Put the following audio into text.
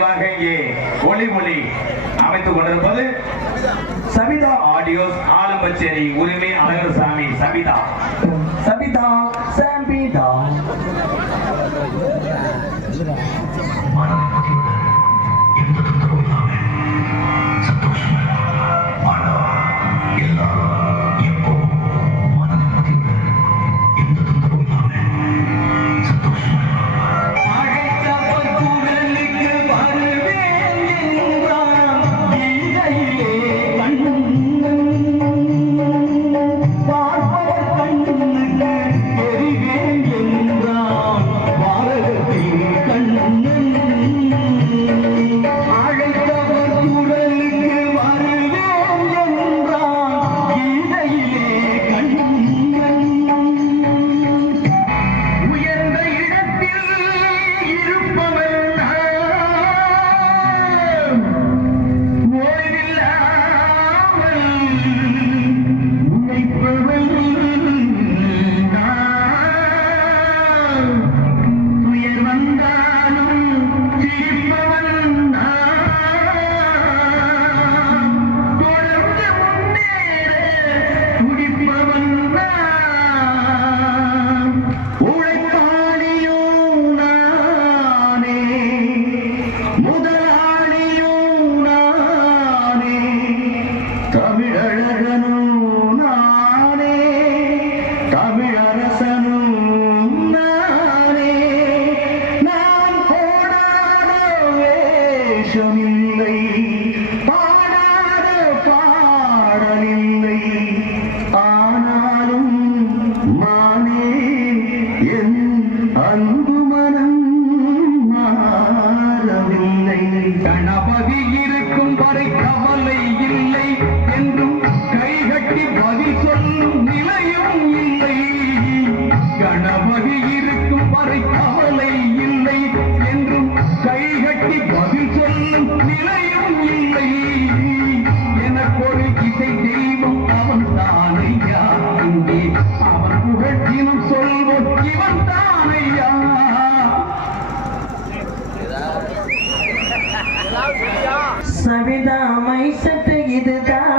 தெளிவாக இங்கே ஒளி மொழி அமைத்துக் கொண்டிருப்பது சபிதா ஆடியோஸ் ஆலம்பச்சேரி உரிமை அழகர்சாமி சபிதா சபிதா சபிதா கணபதி இருக்கும் வரை கவலை இல்லை என்றும் கைகட்டி பதில் சொல்லும் நிலையும் இல்லை. கணபதி இருக்கும் வரை கவலை இல்லை என்றும் கைகட்டி பதில் சொல்லும் நிலையும் இல்லை. எனக்கொரு இசை தெய்வம் அவன் தானையா, இங்கே அவன் புகழ்ச்சினும் சொல்வோம் இவன் தானையா. சவிதா மைசட்டு இதுதான்